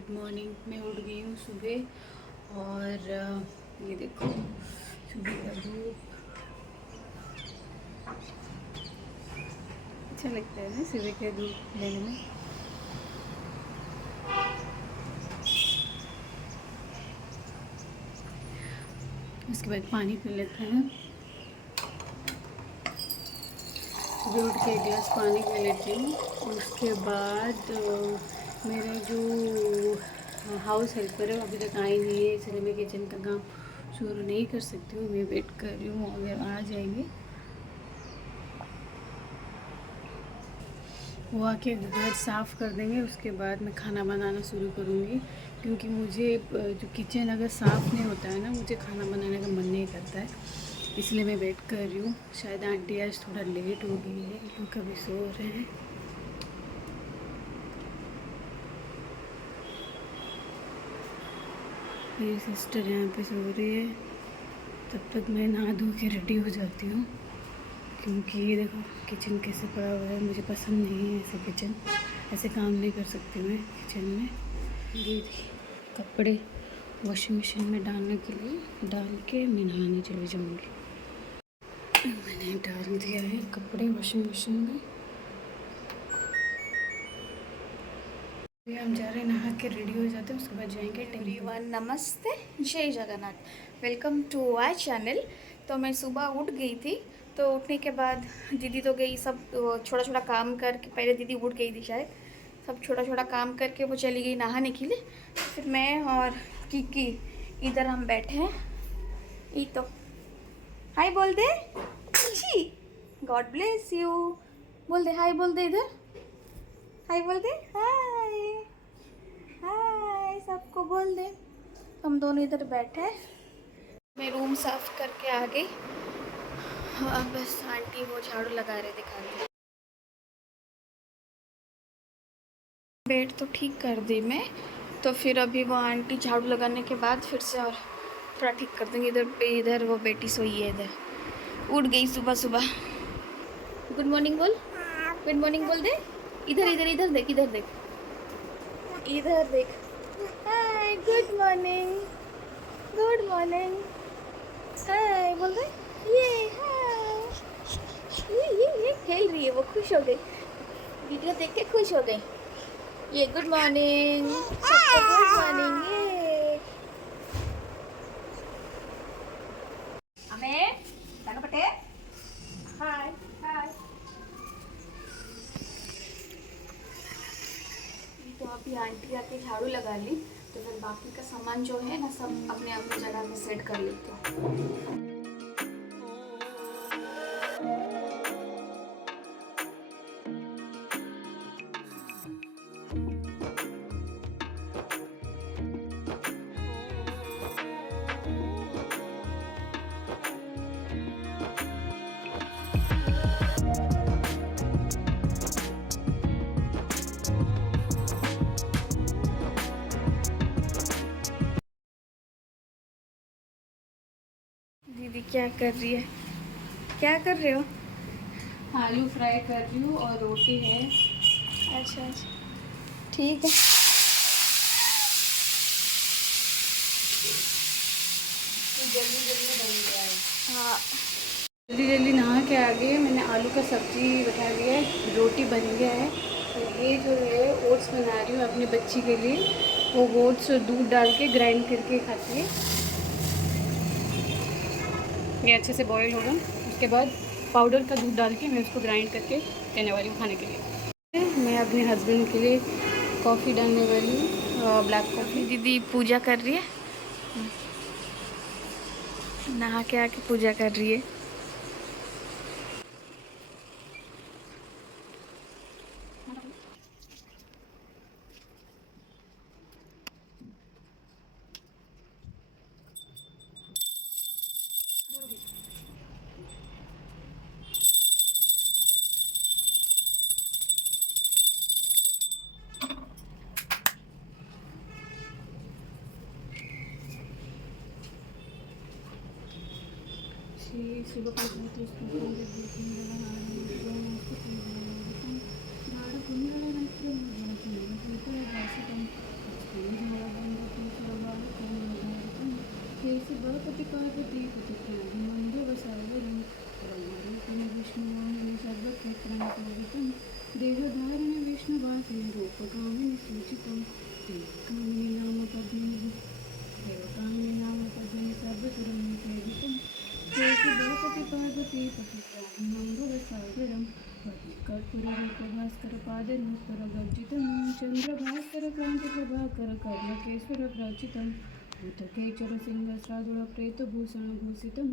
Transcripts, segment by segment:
Good morning. मैं उठ गई हूँ सुबह और ये देखो सुबह का धूप अच्छा लगता है ना सुबह का धूप लेने में। उसके बाद पानी पी लेते हैं। सुबह उठ के एक गिलास पानी पी लेती हूँ। उसके बाद मेरा जो हाउस हेल्पर है अभी तक आई नहीं है, इसलिए मैं किचन का काम शुरू नहीं कर सकती हूँ। मैं वेट कर रही हूँ, अगर आ जाएंगे वो आके घर साफ़ कर देंगे। उसके बाद मैं खाना बनाना शुरू करूँगी, क्योंकि मुझे जो किचन अगर साफ़ नहीं होता है ना, मुझे खाना बनाने का मन नहीं करता है। इसलिए मैं वेट कर रही हूँ। शायद आंटी आज थोड़ा लेट हो गई है, लोग अभी सो रहे हैं। मेरी सिस्टर यहाँ पे सो रही है, तब तक मैं नहा धो के रेडी हो जाती हूँ। क्योंकि ये देखो किचन कैसे पड़ा हुआ है, मुझे पसंद नहीं है ऐसे किचन। ऐसे काम नहीं कर सकती मैं किचन में। ये कपड़े वॉशिंग मशीन में डालने के लिए डाल के मैं नहाने चली जाऊँगी। मैंने डाल दिया है कपड़े वॉशिंग मशीन में। अभी हम जा रहे हैं, नहा के रेडी हो जाते हैं, उसके बाद जाएंगे एवरीवन, नमस्ते, जय Jagannath, welcome to our channel. तो मैं सुबह उठ गई थी, तो उठने के बाद दीदी तो गई, सब छोटा छोटा काम करके, पहले दीदी उठ गई थी शायद, सब छोटा छोटा काम करके वो चली गई नहाने के लिए। फिर मैं और किकी इधर हम बैठे हैं। ये तो हाय बोल दे, जी गॉड ब्लेस यू, बोल दे हाय, बोल दे इधर हाय, बोल दे हाय हाय, सबको बोल दे। हम दोनों इधर बैठे हैं। मैं रूम साफ करके आ गई। हाँ, बस आंटी वो झाड़ू लगा रहे थे खाली। बेड तो ठीक कर दी मैं, तो फिर अभी वो आंटी झाड़ू लगाने के बाद फिर से और थोड़ा ठीक कर देंगे। इधर वो बेटी सोई है, इधर उठ गई सुबह सुबह। गुड मॉर्निंग बोल, गुड मॉर्निंग बोल दे। इधर इधर इधर देख, इधर देख, इधर देख। हाय, गुड मॉर्निंग, गुड मॉर्निंग, हाय बोल दे। ये हाय, ये खेल रही है, वो खुश हो गई, वीडियो देख के खुश हो गई। ये गुड मॉर्निंग, सबको गुड मॉर्निंग। ये हमें ताका पटे, हाय हाय। तो अभी आंटी आके झाड़ू लगा ली, तो फिर बाकी का सामान जो है ना, सब अपने अपनी जगह में सेट कर लेते हैं। दीदी क्या कर रही है, क्या कर रहे हो? आलू फ्राई कर रही हूँ और रोटी है। अच्छा अच्छा, ठीक है। जल्दी जल्दी बन गया है। हाँ, जल्दी जल्दी नहा के आ गई। मैंने आलू का सब्जी बना दिया है, रोटी बन गया है। तो ये जो है ओट्स बना रही हूँ अपनी बच्ची के लिए। वो ओट्स दूध डाल के ग्राइंड करके खाती है। ये अच्छे से बॉईल होगा, उसके बाद पाउडर का दूध डाल के मैं उसको ग्राइंड करके देने वाली हूँ खाने के लिए। मैं अपने हस्बैंड के लिए कॉफ़ी डालने वाली हूँ, ब्लैक कॉफ़ी। दीदी पूजा कर रही है, नहा के आके पूजा कर रही है। सुबह देहधारिणि विष्णुवासिनि रूपकामिनि सूचितं देवकामिनि नाम पद्मिनि सर्वसुरं सेवितं जयति गणपति पार्वती पतित्राहिणं भवसागरं कर्पूररूपभास्करपादनुस्तरगर्जितं चन्द्रभास्करक्रान्तिप्रभाकर कर्णकेश्वरव्रचितं भूतकेचरसिंहस्रादुलप्रेतभूषणभूषितं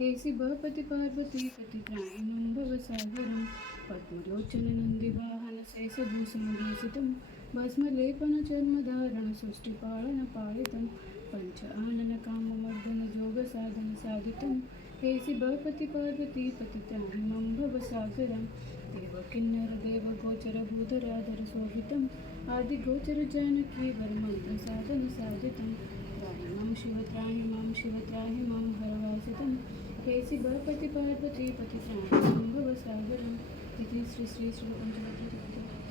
हेसि बपति पार्वती पतित्राहिणं भवसागरं पद्मलोचननन्दिवाहनशेषभूषणभूषितं भस्मलेपनचर्मधारणसुष्टिपालनपालितं पंच आननकाममर्दनयोगसाधनसाधितं हेसि बपति पार्वती पतित्राहिणं भवसागरं देवकिन्नरदेवगोचरभूधराधरशोभितम् आदिगोचरजानकीवरमन्त्रसाधनसाधितं त्राहिमां शिवत्राहिमां हरवासितं हेसि बपति पार्वती पतित्राहिणं भवसागरं इति श्री पंचवटी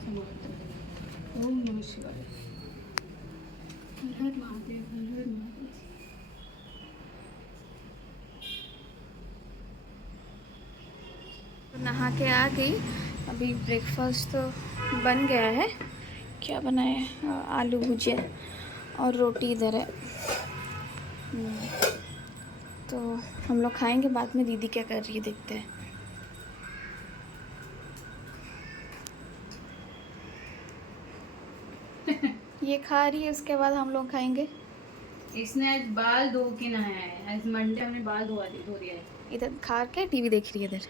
समाप्त। ओम नमः शिवाय। हर हर महादेव, हर हर महादेव। नहा के आ गई। अभी ब्रेकफास्ट तो बन गया है। क्या बनाया है? आलू भुजिया और रोटी इधर है। तो हम लोग खाएंगे, बाद में दीदी क्या कर रही है देखते हैं। ये खा रही है, उसके बाद हम लोग खाएंगे। इसने आज बाल धो के नहाया है। आज मंडे हमने बाल धो दिया है। इधर खा के टीवी देख रही है। इधर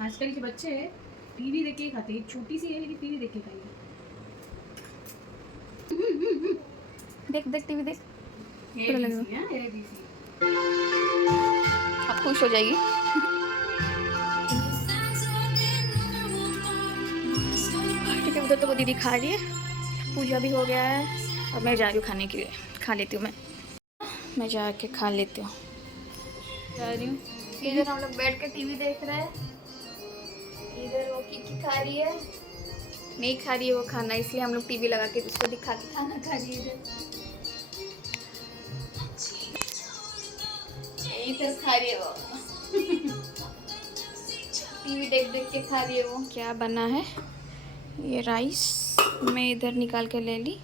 आजकल के बच्चे टीवी देख के खाते हैं। छोटी सी है लेकिन टीवी देख के खाएंगे। देख देख टीवी देख। ABC। अब खुश हो जाएगी। ठीक है, उधर तो वो दीदी खा रही है। पूजा भी हो गया है। अब मैं जा रही हूँ खाने के लिए। खा लेती हूँ मैं जाके खा लेती हूँ। जा रही हूँ। इधर हम लोग बैठ के टीवी देख रहे हैं। इधर वो की खा रही है। नहीं खा रही है वो खाना, इसलिए हम लोग टीवी लगा के उसको दिखा के खाना खा रही है। इधर खा रही है वो। टीवी देख देख के खा रही है वो। क्या बना है? ये राइस मैं इधर निकाल के ले ली,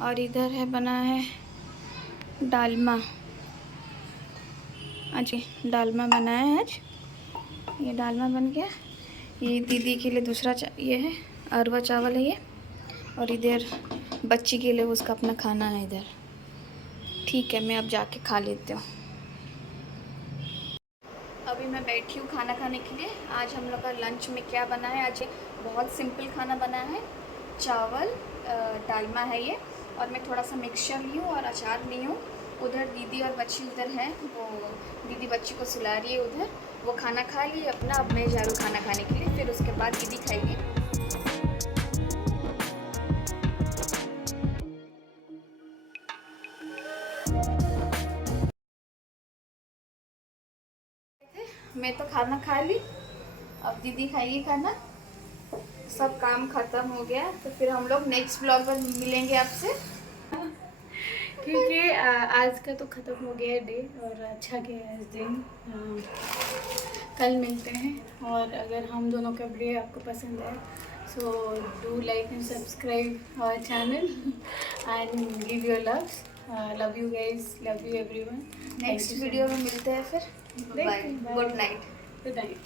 और इधर है बना है डालमा। आज डालमा बनाया है। आज ये डालमा बन गया। ये दीदी के लिए दूसरा ये है अरवा चावल है ये, और इधर बच्ची के लिए उसका अपना खाना है इधर। ठीक है, मैं अब जाके खा लेती हूँ। अभी मैं बैठी हूँ खाना खाने के लिए। आज हम लोग का लंच में क्या बना है? आज बहुत सिंपल खाना बना है। चावल, डालमा है ये, और मैं थोड़ा सा मिक्सचर ली हूँ और अचार ली हूँ। उधर दीदी और बच्ची उधर हैं, वो दीदी बच्ची को सुला रही है उधर। वो खाना खा ली अपना। अब मैं जा रही हूँ खाना खाने के लिए, फिर उसके बाद दीदी खाएगी। मैं तो खाना खा ली, अब दीदी खाएगी खाना। सब काम खत्म हो गया, तो फिर हम लोग नेक्स्ट ब्लॉग में मिलेंगे आपसे। क्योंकि आज का तो ख़त्म हो गया है डे, और अच्छा गया है दिन। कल मिलते हैं। और अगर हम दोनों का वीडियो आपको पसंद है, so do like and subscribe our channel and give your loves. Love you guys, love you everyone. Next video में मिलते हैं फिर। Bye, good night. Good night.